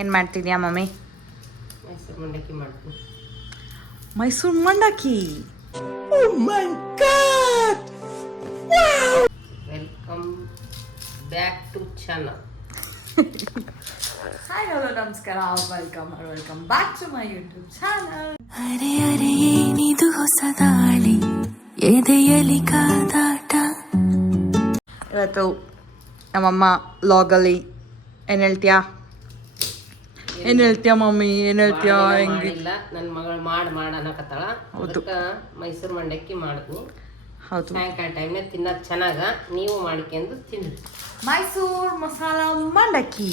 ಏನು ಮಾಡ್ತಿದ್ಯಾ ಮಮ್ಮಿ? ಮೈಸೂರು ಮಂಡಕ್ಕಿ ಮಾಡ್ತೀನಿ. ಮೈಸೂರು ಮಂಡಕ್ಕಿ. Oh my god! Welcome back to channel. Hi hello ನಮಸ್ಕಾರ, welcome back to my YouTube channel. ಅರೆ ಅರೆ ಏನಿದು ಹೊಸ ದಾಳಿ, ಎದೆಯಲಿ ಕಾದಾಟ. ಇವತ್ತು ನಮ್ಮಮ್ಮ ಲಾಗಲ್ಲಿ ಏನು ಹೇಳ್ತೀಯಾ ಮಮ್ಮಿ? ಏನು ಹೇಳ್ತೀಯಾ? ಮಾಡಿಲ್ಲ, ನನ್ನ ಮಗಳು ಮಾಡನ್ನಕತ್ತಾಳ. ಅದಕ್ಕೆ ಮೈಸೂರು ಮಂಡಕ್ಕಿ ಮಾಡಿದ್ನಿ. ಹೌದು, ಸಾಯಂಕಾಲ ಟೈಮ್ನಾಗ ತಿನ್ನೋದು ಚೆನ್ನಾಗ. ನೀವು ಮಾಡ್ಕೊಂಡು ತಿನ್ನಿ. ಮೈಸೂರು ಮಸಾಲ ಮಂಡಕ್ಕಿ.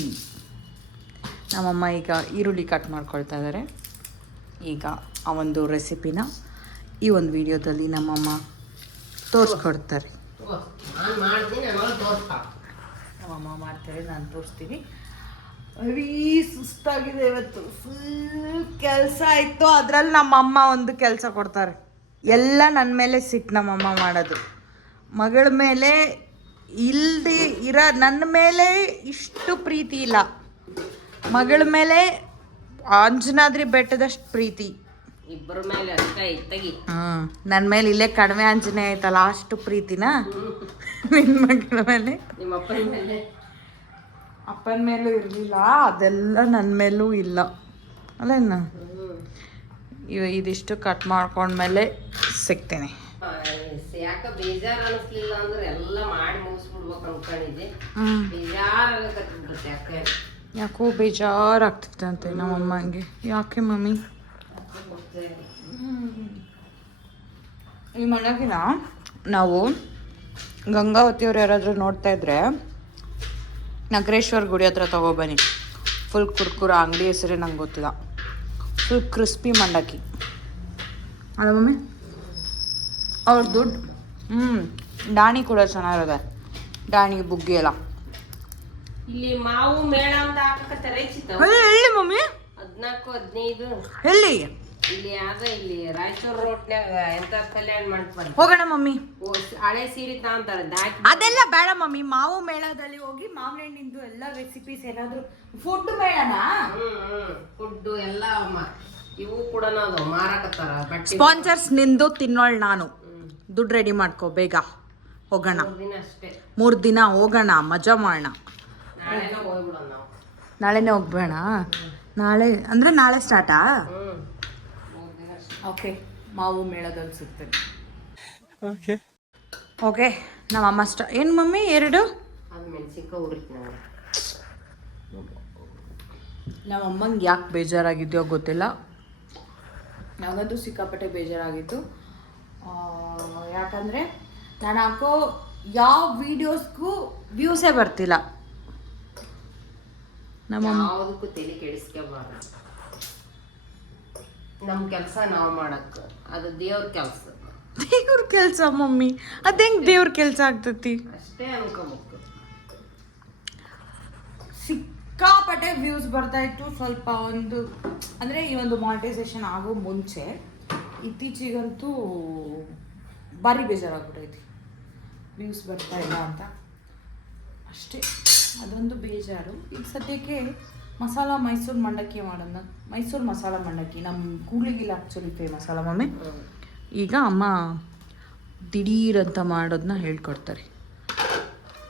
ನಮ್ಮಮ್ಮ ಈಗ ಈರುಳ್ಳಿ ಕಟ್ ಮಾಡ್ಕೊಳ್ತಾ ಇದ್ದಾರೆ. ಈಗ ಆ ಒಂದು ರೆಸಿಪಿನ ಈ ಒಂದು ವಿಡಿಯೋದಲ್ಲಿ ನಮ್ಮಮ್ಮ ತೋರಿಸ್ಕೊಡ್ತಾರೆ. ನಾನು ಮಾಡ್ತೀನಿ, ನನ್ನ ಮಗಳು ತೋರಿಸ್ತಾ. ನಮ್ಮಮ್ಮ ಮಾಡ್ತಾರೆ, ನಾನು ತೋರಿಸ್ತೀನಿ. ಹೆವಿ ಸುಸ್ತಾಗಿದೆ ಇವತ್ತು, ಫುಲ್ ಕೆಲಸ ಇತ್ತು. ಅದರಲ್ಲಿ ನಮ್ಮಮ್ಮ ಒಂದು ಕೆಲಸ ಕೊಡ್ತಾರೆ. ಎಲ್ಲ ನನ್ನ ಮೇಲೆ ಸಿಟ್ಟು ನಮ್ಮಮ್ಮ ಮಾಡೋದು. ಮಗಳ ಮೇಲೆ ಇಲ್ಲದೆ ಇರೋ ನನ್ನ ಮೇಲೆ ಇಷ್ಟು ಪ್ರೀತಿ ಇಲ್ಲ. ಮಗಳ ಮೇಲೆ ಅಂಜನಾದ್ರಿ ಬೆಟ್ಟದಷ್ಟು ಪ್ರೀತಿ. ಇಬ್ಬರ ಮೇಲೆ ಅಷ್ಟೇ ಇತ್ತಗಿ. ನನ್ನ ಮೇಲೆ ಇಲ್ಲೇ ಕಡಿಮೆ ಅಂಜನೆ ಆಯ್ತಲ್ಲ, ಅಷ್ಟು ಪ್ರೀತಿನ ನಿನ್ನ ಮಗಳ ಮೇಲೆ. ನಿಮ್ಮ ಅಪ್ಪನ ಮೇಲೆ? ಅಪ್ಪನ ಮೇಲೂ ಇರಲಿಲ್ಲ, ಅದೆಲ್ಲ ನನ್ನ ಮೇಲೂ ಇಲ್ಲ ಅಲ್ಲೇನ. ಇದಿಷ್ಟು ಕಟ್ ಮಾಡ್ಕೊಂಡ್ಮೇಲೆ ಸಿಗ್ತೇನೆ. ಯಾಕೆ ಬೇಜಾರು ಅನಿಸ್ಲಿಲ್ಲ ಅಂದ್ರೆ ಎಲ್ಲ ಮಾಡಿ ಮುಗಿಸ್ಬಿಡ್ಬೇಕು ಅನ್ಕೊಂಡಿದ್ದೆ. ಬೇಜಾರಾಗತ್ತೆ ಯಾಕೆ, ಯಾಕೋ ಬೇಜಾರಾಗ್ತಿತ್ತಂತೆ ನಮ್ಮಮ್ಮಂಗೆ. ಯಾಕೆ ಮಮ್ಮಿ? ಈ ಮಂಡಕ್ಕಿನ ನಾವು ಗಂಗಾವತಿಯವ್ರು ಯಾರಾದರೂ ನೋಡ್ತಾ ಇದ್ರೆ ನಗರೇಶ್ವರ ಗುಡಿ ಹತ್ರ ತೊಗೊಬನ್ನಿ. ಫುಲ್ ಕುರ್ಕುರ, ಅಂಗಡಿ ಹೆಸರೇ ನಂಗೆ ಗೊತ್ತಿಲ್ಲ. ಫುಲ್ ಕ್ರಿಸ್ಪಿ ಮಂಡಕ್ಕಿ ಅಲ್ಲ ಮಮ್ಮಿ? ಅವ್ರ ದುಡ್ಡು ಡಾಣಿ ಕೂಡ ಚೆನ್ನಾಗಿರೋದೆ. ಡಾಣಿ ಬುಗ್ಗಿ ಎಲ್ಲ ಇಲ್ಲಿ ಮಾವು ಮೇಳ ಅಂತ ಹಾಕಕತ್ತಾರೆ. ಎಲ್ಲಿ ಮಮ್ಮಿ? 14-15 ಎಲ್ಲಿ? ಇಲ್ಲಿ ಇಲ್ಲಿ ರಾಯಚೂರು ರೋಡ್ನ್ಯಾಗ ಎಂತ ಕಲ್ಯಾಣ ಮಂಟಪ. ಹೋಗೋಣ ಮಮ್ಮಿ. ಹಳೆ ಸೀರೆ ಅಂತಾರೆ. ಅದೆಲ್ಲ ಬೇಡ ಮಮ್ಮಿ. ಮಾವು ಮೇಳದಲ್ಲಿ ಹೋಗಿ ಮಾವಿನ ಹಣ್ಣಿಂದು ಎಲ್ಲ ರೆಸಿಪೀಸ್, ಏನಾದ್ರು ಫುಡ್ ಮೇಳನಾ? ಫುಡ್ ಎಲ್ಲ ಇವು ಕೂಡ ಮಾರಾಕತ್ತಾರ. ಸ್ಪಾನ್ಸರ್ಸ್ ನಿಂದು ತಿನ್ನೋಳ್ ನಾನು. ದುಡ್ಡು ರೆಡಿ ಮಾಡ್ಕೋ ಬೇಗ, ಹೋಗೋಣ. 3 ದಿನ ಅಷ್ಟೇ. 3 ದಿನ ಹೋಗೋಣ, ಮಜಾ ಮಾಡೋಣ. ನಾಳೆನ ಹೋಗ್ಬಿಡೋಣ ನಾವು. ನಾಳೆನೇ ಹೋಗ್ಬೇಡ. ನಾಳೆ ಅಂದರೆ ನಾಳೆ ಸ್ಟಾರ್ಟಾ? ಓಕೆ, ಮಾವು ಮೇಳದಲ್ಲಿ ಸಿಗ್ತೇನೆ. ಓಕೆ ನಮ್ಮಮ್ಮ ಏನು ಮಮ್ಮಿ? 2 ಅದು ಮೆಣಸಿನ್ಕಾಯಿ ಉರಿತು ನಾವು. ನಮ್ಮಮ್ಮಂಗೆ ಯಾಕೆ ಬೇಜಾರಾಗಿದೆಯೋ ಗೊತ್ತಿಲ್ಲ. ನನಗಂತೂ ಸಿಕ್ಕಾಪಟ್ಟೆ ಬೇಜಾರಾಗಿತ್ತು. ಯಾಕಂದರೆ ನಾನು ಹಾಕೋ ಯಾವ ವೀಡಿಯೋಸ್ಗೂ ವ್ಯೂಸೇ ಬರ್ತಿಲ್ಲ. ಯಾವುದಕ್ಕೂ ತಲೆ ಕೆಡಿಸ್ಕೋಬಾರ್ದು. ನಮ್ಮ ಕೆಲಸ ನಾವು ಮಾಡಕ್ಕೆ, ಅದು ದೇವ್ರ ಕೆಲಸ. ದೇವ್ರ ಕೆಲಸ ಮಮ್ಮಿ? ಅದು ಹೆಂಗೆ ದೇವ್ರ ಕೆಲಸ ಆಗ್ತತಿ? ಅಷ್ಟೇ ಅನ್ಕೋಬೇಕು. ಸಿಕ್ಕಾಪಟ್ಟೆ ವ್ಯೂಸ್ ಬರ್ತಾಯಿತ್ತು. ಸ್ವಲ್ಪ ಅಂದರೆ ಈ ಒಂದು ಮಾನಿಟೈಸೇಷನ್ ಆಗೋ ಮುಂಚೆ ಇತ್ತೀಚೆಗಂತೂ ಭಾರಿ ಬೇಜಾರಾಗ್ಬಿಟ್ಟೈತಿ, ವ್ಯೂಸ್ ಬರ್ತಾ ಇಲ್ಲ ಅಂತ. ಅಷ್ಟೇ, ಅದೊಂದು ಬೇಜಾರು. ಈಗ ಸದ್ಯಕ್ಕೆ ಮೈಸೂರು ಮಂಡಕ್ಕಿ ಮಾಡೋಣ. ಮೈಸೂರು ಮಸಾಲ ಮಂಡಕ್ಕಿ ನಮ್ಮ ಕೂಡ್ಲಿಗಿಲ್ಲ ಆ್ಯಕ್ಚುಲಿ ಫೇಮಸ್ ಅಲ್ಲ ಮಮ್ಮಿ. ಈಗ ಅಮ್ಮ ದಿಢೀರಂತ ಮಾಡೋದನ್ನ ಹೇಳ್ಕೊಡ್ತಾರೆ.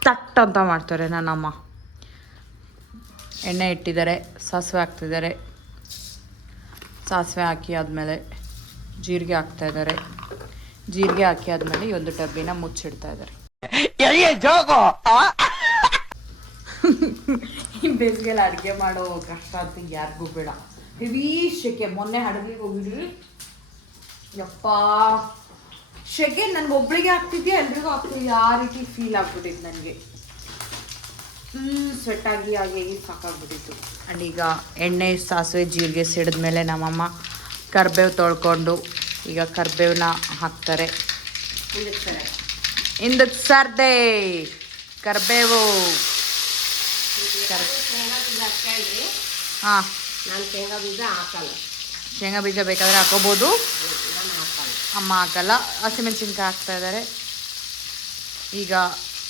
ತಟ್ ಅಂತ ಮಾಡ್ತಾರೆ ನನ್ನಮ್ಮ. ಎಣ್ಣೆ ಇಟ್ಟಿದ್ದಾರೆ, ಸಾಸಿವೆ ಹಾಕ್ತಿದ್ದಾರೆ. ಸಾಸಿವೆ ಹಾಕಿ ಆದಮೇಲೆ ಜೀರಿಗೆ ಹಾಕ್ತಾಯಿದ್ದಾರೆ. ಜೀರಿಗೆ ಹಾಕಿ ಆದಮೇಲೆ ಈ ಒಂದು ಡಬ್ಬಿನ ಮುಚ್ಚಿಡ್ತಾ ಇದ್ದಾರೆ. ಈ ಬೇಸಿಗೆಲ್ಲ ಅಡುಗೆ ಮಾಡೋ ಕಷ್ಟ ಅಂತ ಯಾರಿಗೂ ಬೇಡ. ಹೆವಿ ಶೆಕೆ. ಮೊನ್ನೆ ಹಡಗಿಗೆ ಹೋಗಿದ್ವಿ, ಯಪ್ಪ ಶೆಕೆ ನನಗೆ ಒಬ್ಳಿಗೆ ಆಗ್ತಿದ್ಯಾ ಎಲ್ರಿಗೂ ಆಗ್ತಿದ್ಯಾ ಆ ರೀತಿ ಫೀಲ್ ಆಗ್ಬಿಟ್ಟಿತ್ತು ನನಗೆ. ಫುಲ್ ಸ್ವೆಟ್ಟಾಗಿ ಆಗಿ ಸಾಕಾಗ್ಬಿಟ್ಟಿತ್ತು. ಆ್ಯಂಡ್ ಈಗ ಎಣ್ಣೆ, ಸಾಸಿವೆ, ಜೀರಿಗೆ ಸಿಡಿದ್ಮೇಲೆ ನಮ್ಮಮ್ಮ ಕರ್ಬೇವು ತೊಳ್ಕೊಂಡು ಈಗ ಕರ್ಬೇವನ್ನ ಹಾಕ್ತಾರೆ. ಹಿಂದಕ್ಕೆ ಸರ್ದೆ ಕರ್ಬೇವು. ಹಾಂ, ನಾನು ಶೇಂಗಾ ಬೀಜ ಹಾಕಲ್ಲ. ಶೇಂಗಾ ಬೀಜ ಬೇಕಾದರೆ ಹಾಕೋಬೋದು, ಅಮ್ಮ ಹಾಕಲ್ಲ. ಹಸಿಮೆಣಸಿನ್ಕಾಯಿ ಹಾಕ್ತಾ ಇದ್ದಾರೆ. ಈಗ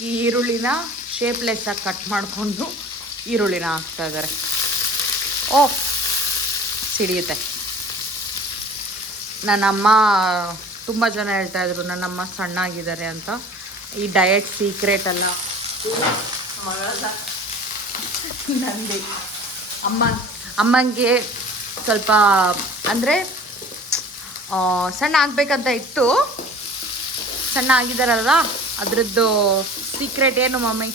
ಈ ಈರುಳ್ಳಿನ ಶೇಪ್ಲೆಸ್ಸಾಗಿ ಕಟ್ ಮಾಡಿಕೊಂಡು ಈರುಳ್ಳಿನ ಹಾಕ್ತಾ ಇದ್ದಾರೆ. ಓ ಸಿಡಿಯುತ್ತೆ. ನನ್ನಮ್ಮ ತುಂಬ ಜನ ಹೇಳ್ತಾ ಇದ್ರು ನನ್ನಮ್ಮ ಸಣ್ಣಾಗಿದ್ದಾರೆ ಅಂತ. ಈ ಡಯಟ್ ಸೀಕ್ರೆಟ್ ಅಲ್ಲ, ನಂದಿ ಅಮ್ಮಂಗೆ ಸ್ವಲ್ಪ ಅಂದರೆ ಸಣ್ಣ ಆಗಬೇಕಂತ ಇತ್ತು. ಸಣ್ಣ ಆಗಿದ್ದಾರಲ್ಲ, ಅದ್ರದ್ದು ಸೀಕ್ರೆಟ್ ಏನು ಮಮ್ಮಿ?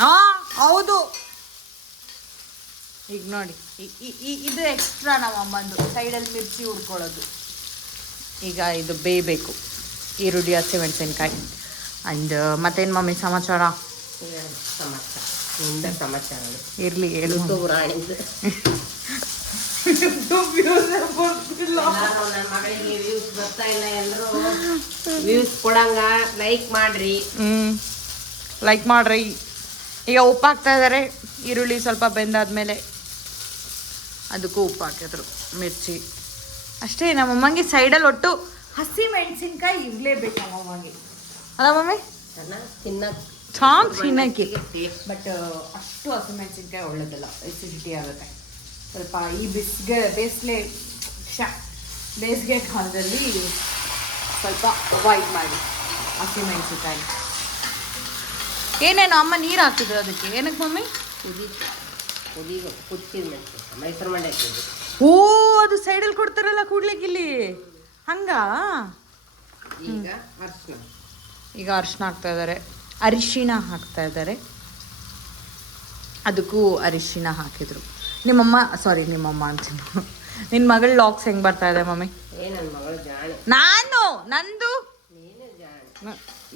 ಹಾಂ ಹೌದು. ಈಗ ನೋಡಿ, ಇದು ಎಕ್ಸ್ಟ್ರಾ ನಮ್ಮ ಅಮ್ಮಂದು ಸೈಡಲ್ಲಿ ಮಿರ್ಚಿ ಹುರ್ಕೊಳ್ಳೋದು. ಈಗ ಇದು ಬೇಯಬೇಕು, ಈರುಳ್ಳಿ ಹಸಿಮೆಣಸಿನ್ಕಾಯಿ. ಆ್ಯಂಡ್ ಮತ್ತೇನು ಮಮ್ಮಿ ಸಮಾಚಾರ? ಸಮಾಚಾರ ಇರಲಿ ಹೇಳು. ನನ್ನ ಮಗಳಿಗೆ ವ್ಯೂಸ್ ಬರ್ತಾ ಇಲ್ಲ, ಎಲ್ಲರೂ ವ್ಯೂಸ್ ಕೊಡಂಗ ಲೈಕ್ ಮಾಡ್ರಿ. ಲೈಕ್ ಮಾಡ್ರಿ. ಈಗ ಉಪ್ಪು ಹಾಕ್ತಾ ಇದ್ದಾರೆ. ಈರುಳ್ಳಿ ಸ್ವಲ್ಪ ಬೆಂದಾದ್ಮೇಲೆ ಅದಕ್ಕೂ ಉಪ್ಪು ಹಾಕಿದ್ರು, ಮಿರ್ಚಿ ಅಷ್ಟೇ. ನಮ್ಮಮ್ಮಂಗೆ ಸೈಡಲ್ಲಿ ಒಟ್ಟು ಹಸಿ ಮೆಣಸಿನ್ಕಾಯಿ ಇರಲೇಬೇಕು ನಮ್ಮಮ್ಮಂಗೆ, ಅಲ್ಲ ಮಮ್ಮಿ? ತಿನ್ನಕ್ಕೆ. ಬಟ್ ಅಷ್ಟು ಹಸಿ ಮೆಣಸಿನ್ಕಾಯಿ ಒಳ್ಳೇದಲ್ಲ, ಎಸಿಡಿಟಿ ಆಗುತ್ತೆ ಸ್ವಲ್ಪ. ಈ ಬೇಸಿಗೆ ಕಾಲದಲ್ಲಿ ಸ್ವಲ್ಪ ಅವಾಯ್ಡ್ ಮಾಡಿ ಹಸಿ ಮೆಣಸಿನ್ಕಾಯಿ. ಏನೇನು ಅಮ್ಮ ನೀರು ಹಾಕಿದ್ರು ಅದಕ್ಕೆ? ಏನಕ್ಕೆ ಮಮ್ಮಿ? ಮೈಸೂರು ಮಂಡೆ. ಓ, ಅದು ಸೈಡಲ್ಲಿ ಕೊಡ್ತಾರಲ್ಲ ಕೂಡ್ಲಿಕ್ಕೆ ಇಲ್ಲಿ, ಹಂಗ? ಈಗ ಅರಿಶಿನ ಹಾಕ್ತಾ ಇದ್ದಾರೆ, ಅರಿಶಿನ ಹಾಕ್ತಾ ಇದ್ದಾರೆ. ಅದಕ್ಕೂ ಅರಿಶಿನ ಹಾಕಿದ್ರು. ನಿಮ್ಮಮ್ಮ ಅಂತೀನಿ, ನಿನ್ನ ಮಗಳ ಲಾಕ್ಸ್ ಹೆಂಗೆ ಬರ್ತಾ ಇದೆ ಮಮ್ಮಿ? ನನ್ನ ಮಗಳು ಜಾಣಿ. ನಂದು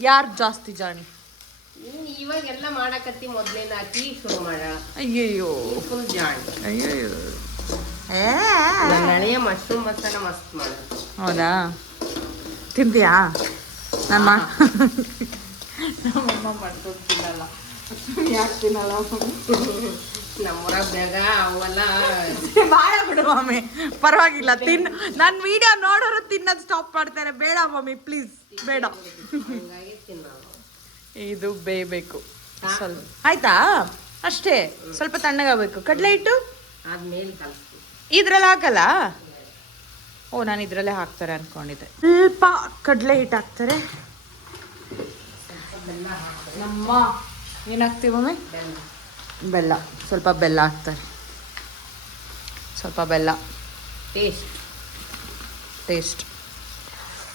ಯಾರು ಜಾಸ್ತಿ ಜಾಣಿ? ಇವಾಗೆಲ್ಲ ಮಾಡಕತ್ತಿ, ಮೊದ್ಲೇನ ಅಕ್ಕಿ ಶುರು ಮಾಡ. ಅಯ್ಯಯ್ಯೋ, ಫುಲ್ ಜಾಣಿ. ಅಯ್ಯಯ್ಯೋ, ನನ್ನ ಹಳೆಯ ಮಶ್ರೂಮ್ ಮಸಾಲ ಮಸ್ತ್ ಮಾಡ. ಹೌದಾ? ತಿಂತೀಯಾ? ನಮ್ಮಮ್ಮ ಮಾಡ್ಕೊಂಡು ತಿನ್ನಲ್ಲ. ಯಾಕೆ ತಿನ್ನಲ್ಲ? ನಮ್ಮೂರಾಗ ಬೇಗ ಅವೆಲ್ಲ ಬಾಳ ಬಿಡು ಮಮ್ಮಿ, ಪರವಾಗಿಲ್ಲ. ನನ್ನ ವಿಡಿಯೋ ನೋಡೋರು ತಿನ್ನೋದು ಸ್ಟಾಪ್ ಮಾಡ್ತಾರೆ. ಬೇಡ ಮಮ್ಮಿ ಪ್ಲೀಸ್, ಬೇಡ. ಇದು ಬೇಯಬೇಕು ಸ್ವಲ್ಪ, ಆಯ್ತಾ? ಅಷ್ಟೇ, ಸ್ವಲ್ಪ ತಣ್ಣಗಾಗಬೇಕು. ಕಡಲೆ ಹಿಟ್ಟು ಆದ್ಮೇಲೆ ಕಲಿಸ್ತೀವಿ. ಇದ್ರಲ್ಲಿ ಹಾಕಲ್ಲ? ಓ, ನಾನು ಇದರಲ್ಲೇ ಹಾಕ್ತಾರೆ ಅನ್ಕೊಂಡಿದ್ದೆ. ಸ್ವಲ್ಪ ಕಡಲೆ ಹಿಟ್ಟು ಹಾಕ್ತಾರೆ. ನಮ್ಮ ಏನು ಹಾಕ್ತೀವಿ ಮಮ್ಮಿ? ಬೆಲ್ಲ. ಸ್ವಲ್ಪ ಬೆಲ್ಲ ಹಾಕ್ತಾರೆ, ಸ್ವಲ್ಪ ಬೆಲ್ಲ. ಟೇಸ್ಟ್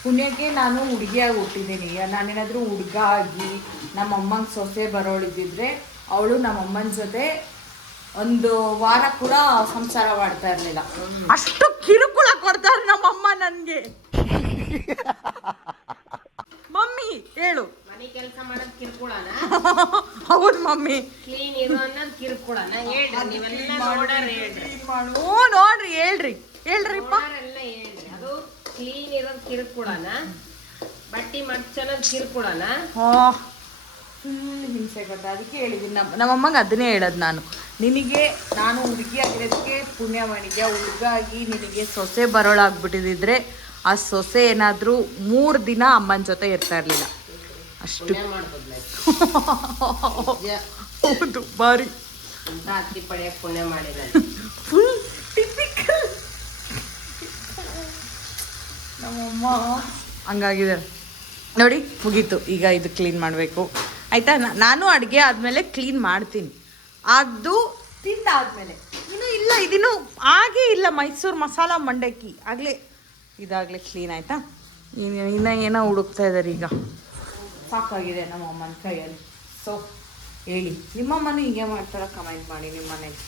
ಪುಣ್ಯಕ್ಕೆ ನಾನು ಹುಡುಗಿಯಾಗಿ ಹುಟ್ಟಿದ್ದೀನಿ. ನಾನೇನಾದರೂ ಹುಡುಗ ಆಗಿ ನಮ್ಮಮ್ಮಂಗೆ ಸೊಸೆ ಬರೋಳಿದ್ದಿದ್ರೆ ಅವಳು ನಮ್ಮಮ್ಮನ ಜೊತೆ ಒಂದು ವಾರ ಕೂಡ ಸಂಸಾರ ಮಾಡ್ತಾ ಇರಲಿಲ್ಲ. ಅಷ್ಟು ಕಿರುಕುಳ ಕೊಡ್ತಾರೆ ನಮ್ಮಮ್ಮ ನನಗೆ. ಮಮ್ಮಿ ಹೇಳು. ಮನೆ ಕೆಲಸ ಮಾಡೋದು ಕಿರುಕುಳನ? ಹೌದು ಮಮ್ಮಿ. ಕ್ಲೀನ್ ಇರೋ ಅನ್ನೋದು ಕಿರುಕುಳನ? ಹೇಳ್ರಿ, ನೀವೆಲ್ಲ ನೋಡೋರು ಹೇಳ್ರಿ. ಓ ನೋಡ್ರಿ, ಹೇಳ್ರಿಪ್ಪ. ಎಲ್ಲ ಹೇಳ್ರಿ. ಅದು ಕ್ಲೀನ್ ಇರೋದು ಕಿರುಕುಳನ? ಬಟ್ಟಿ ಮಡ್ಚೋದು ಕಿರುಕುಳನ? ಫುಲ್ ಹಿಂಸೆ ಕೊಡ್ತಾ. ಅದಕ್ಕೆ ಹೇಳಿದ್ದೀನಿ, ನಮ್ಮಮ್ಮಂಗೆ ಅದನ್ನೇ ಹೇಳೋದು ನಾನು. ನಾನು ಹುಡುಗಿ ಆಗಿರೋದಕ್ಕೆ ಪುಣ್ಯ ಮಾಡಿದ್ಯ. ಹುಡುಗಾಗಿ ನಿನಗೆ ಸೊಸೆ ಬರೋಳಾಗ್ಬಿಟ್ಟಿದ್ರೆ ಆ ಸೊಸೆ ಏನಾದರೂ 3 ದಿನ ಅಮ್ಮನ ಜೊತೆ ಇರ್ತಾ ಇರಲಿಲ್ಲ. ಅಷ್ಟು ಹೌದು, ಬಾರಿ ಅತ್ತಿ ಪಡೆಯಕ್ಕೆ ಪುಣ್ಯ ಮಾಡಿದ. ಫುಲ್ ಟಿಪಿಕಲ್ ನಮ್ಮಮ್ಮ ಹಂಗಾಗಿದೆ ನೋಡಿ. ಮುಗೀತು, ಈಗ ಇದು ಕ್ಲೀನ್ ಮಾಡಬೇಕು ಆಯಿತಾ? ನಾನು ಅಡುಗೆ ಆದಮೇಲೆ ಕ್ಲೀನ್ ಮಾಡ್ತೀನಿ. ಅದು ತಿಂದಾದ್ಮೇಲೆ ಇನ್ನೂ ಇಲ್ಲ, ಇದಿನ್ನೂ ಆಗೇ ಇಲ್ಲ. ಮೈಸೂರು ಮಸಾಲ ಮಂಡಕ್ಕಿ ಇದಾಗಲೇ ಕ್ಲೀನ್ ಆಯಿತಾ? ಇನ್ನೂ ಏನೋ ಹುಡುಕ್ತಾ ಇದ್ದಾರೆ. ಈಗ ಸಾಕಾಗಿದೆ ನಮ್ಮಮ್ಮನ ಕೈಯಲ್ಲಿ. ಸೊ ಹೇಳಿ, ನಿಮ್ಮಮ್ಮನೂ ಹೀಗೆ ಮಾಡ್ತಾರ? ಕಮೆಂಟ್ ಮಾಡಿ. ನಿಮ್ಮ ಮನೆಗೆ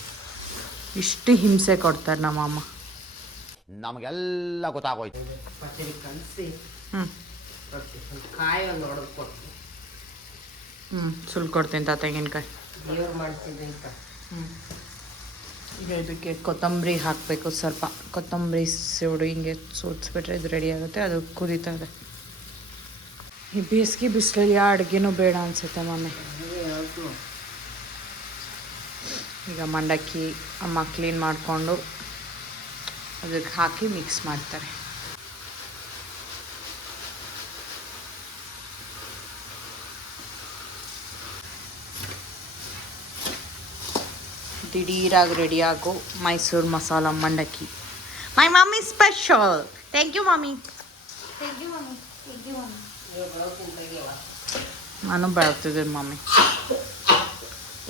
ಇಷ್ಟು ಹಿಂಸೆ ಕೊಡ್ತಾರೆ ನಮ್ಮಮ್ಮ. ನಮಗೆಲ್ಲ ಗೊತ್ತಾಗೋಯ್ತು. ಪಚಡಿ ಕಲಸಿ ಕಾಯಿ ಒಂದು ಹೊಡೆದು ಕೊಡ್ತೀನಿ. ಸುಲ್ಕೊಡ್ತೀನಿ ತೆಂಗಿನಕಾಯಿ. ದೇವ್ರು ಮಾಡ್ತಿದ್ದೆ ಅಂತ. ಈಗ ಇದಕ್ಕೆ ಕೊತ್ತಂಬರಿ ಹಾಕಬೇಕು. ಸ್ವಲ್ಪ ಕೊತ್ತಂಬರಿ ಸೂಡು ಹಿಂಗೆ ಸೋಡಿಸ್ಬಿಟ್ರೆ ಇದು ರೆಡಿ ಆಗುತ್ತೆ. ಅದು ಕುದೀತಾ ಇದೆ. ಈ ಬೇಸಿಗೆ ಬಿಸಿಲಲ್ಲಿ ಯಾವ ಅಡುಗೆನೂ ಬೇಡ ಅನಿಸುತ್ತೆ ಮಮ್ಮಿ. ಈಗ ಮಂಡಕ್ಕಿ ಅಮ್ಮ ಕ್ಲೀನ್ ಮಾಡಿಕೊಂಡು ಅದಕ್ಕೆ ಹಾಕಿ ಮಿಕ್ಸ್ ಮಾಡ್ತಾರೆ. ದಿಢೀರಾಗಿ ರೆಡಿಯಾಗೋ ಮೈಸೂರು ಮಸಾಲ ಮಂಡಕ್ಕಿ. My mummy special. Thank you mummy. ನಾನು ಬೆಳ್ತಿದ್ದೀನಿ ಮಮ್ಮಿ.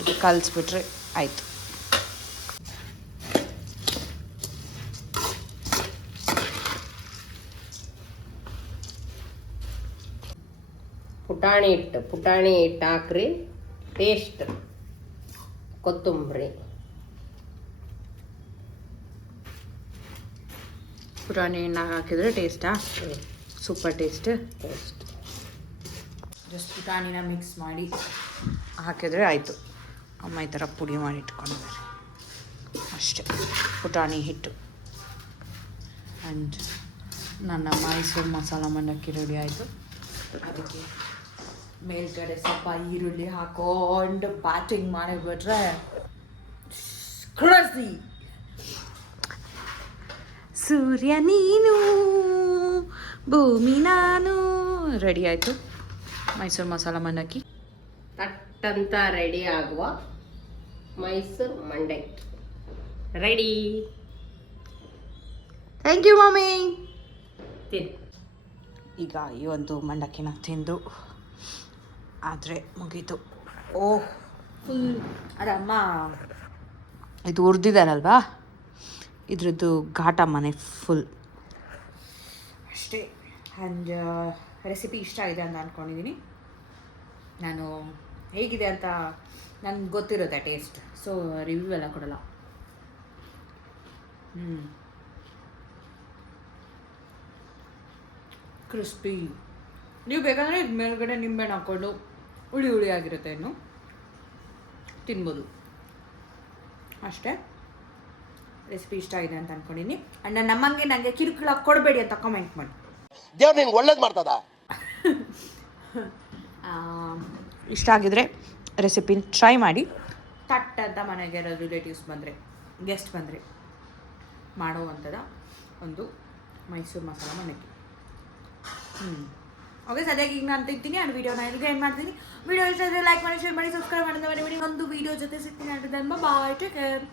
ಇದು ಕಲಿಸ್ಬಿಟ್ರೆ ಆಯಿತು. ಪುಟಾಣಿ ಹಿಟ್ಟು ಹಾಕ್ರಿ. ಟೇಸ್ಟ್ ಕೊತ್ತಂಬರಿ. ಪುಟಾಣಿ ಎಣ್ಣೆ ಹಾಕಿದ್ರೆ ಟೇಸ್ಟಾ? Super taste. ಜಸ್ಟ್ ಪುಟಾಣಿನ ಮಿಕ್ಸ್ ಮಾಡಿ ಹಾಕಿದ್ರೆ ಆಯಿತು. ಅಮ್ಮ ಈ ಥರ ಪುಡಿ ಮಾಡಿ ಇಟ್ಕೊಂಡಿದ್ದಾರೆ ಅಷ್ಟೇ. ಪುಟಾಣಿ ಹಿಟ್ಟು ಆ್ಯಂಡ್ ನನ್ನ ಮೈಸೂರು ಮಸಾಲ ಮಂಡಕ್ಕಿ ರೆಡಿ ಆಯಿತು. ಅದಕ್ಕೆ ಮೇಲ್ಗಡೆ ಸ್ವಲ್ಪ ಈರುಳ್ಳಿ ಹಾಕೊಂಡು ಬ್ಯಾಟಿಂಗ್ ಮಾಡಿಬಿಟ್ರೆ ಕ್ರೇಜಿ. ಸೂರ್ಯ ನೀನು ಭೂಮಿ ನಾನು. ರೆಡಿ ಆಯಿತು ಮೈಸೂರು ಮಸಾಲ ಮಂಡಕ್ಕಿ. ತಟ್ಟಂತ ರೆಡಿ ಆಗುವ ಮೈಸೂರು ಮಂಡಕ್ಕಿ ರೆಡಿ. Thank you mummy. ತಿನ್. ಈಗ ಈ ಒಂದು ಮಂಡಕ್ಕಿನ ತಿಂದು ಆದರೆ ಮುಗೀತು. ಓಹ್ ಫುಲ್ ಅದಮ್ಮ ಇದು ಹುರಿದಿದ್ದಾರಲ್ವಾ, ಇದ್ರದ್ದು ಘಾಟ ಮನೆ ಫುಲ್ ಅಷ್ಟೇ. ಆ್ಯಂಡ್ ರೆಸಿಪಿ ಇಷ್ಟ ಆಗಿದೆ ಅಂತ ಅಂದ್ಕೊಂಡಿದ್ದೀನಿ. ನಾನು ಹೇಗಿದೆ ಅಂತ ನನಗೆ ಗೊತ್ತಿರುತ್ತೆ ಟೇಸ್ಟ್, ಸೊ ರಿವ್ಯೂ ಎಲ್ಲ ಕೊಡಲ್ಲ. ಕ್ರಿಸ್ಪಿ. ನೀವು ಬೇಕಂದರೆ ಇದು ಮೇಲ್ಗಡೆ ನಿಂಬೆಹಣ್ಣು ಹಾಕ್ಕೊಂಡು ಹುಳಿ ಹುಳಿ ಆಗಿರುತ್ತೆ, ಇನ್ನು ತಿನ್ಬೋದು ಅಷ್ಟೇ. ರೆಸಿಪಿ ಇಷ್ಟ ಆಗಿದೆ ಅಂತ ಅಂದ್ಕೊಂಡಿನಿ. ಆ್ಯಂಡ್ ನಮ್ಮಂಗೆ ನನಗೆ ಕಿರುಕುಳ ಕೊಡಬೇಡಿ ಅಂತ ಕಮೆಂಟ್ ಮಾಡಿ. ದೇವ್ರು ನಿಂಗೆ ಒಳ್ಳೇದು ಮಾಡ್ತದ. ಇಷ್ಟ ಆಗಿದ್ರೆ ರೆಸಿಪಿನ ಟ್ರೈ ಮಾಡಿ. ತಟ್ ಅಂತ ಮನೆಗೆ ರಿಲೇಟಿವ್ಸ್ ಬಂದರೆ, ಗೆಸ್ಟ್ ಬಂದರೆ ಮಾಡುವಂಥದ್ದು ಒಂದು ಮೈಸೂರು ಮಸಾಲ ಮಂಡಕ್ಕಿ. ಓಕೆ, ಸದ್ಯಕ್ಕೆ ಈಗ ನಾನು ತಿಂತೀನಿ. ಆ್ಯಂಡ್ ವೀಡಿಯೋನ ಇಲ್ಲಿಗೆ ಏನು ಮಾಡ್ತೀನಿ. ವೀಡಿಯೋ ಇಷ್ಟ ಆದರೆ ಲೈಕ್ ಮಾಡಿ, ಶೇರ್ ಮಾಡಿ, ಸಬ್ಸ್ಕ್ರೈಬ್ ಮಾಡಿದ್ರೆ ಒಂದು ವೀಡಿಯೋ ಜೊತೆ ಸಿಗ್ತೀನಿ. ಅಂತ ಬಾಯ್, ಟೇಕ್ ಕೇರ್.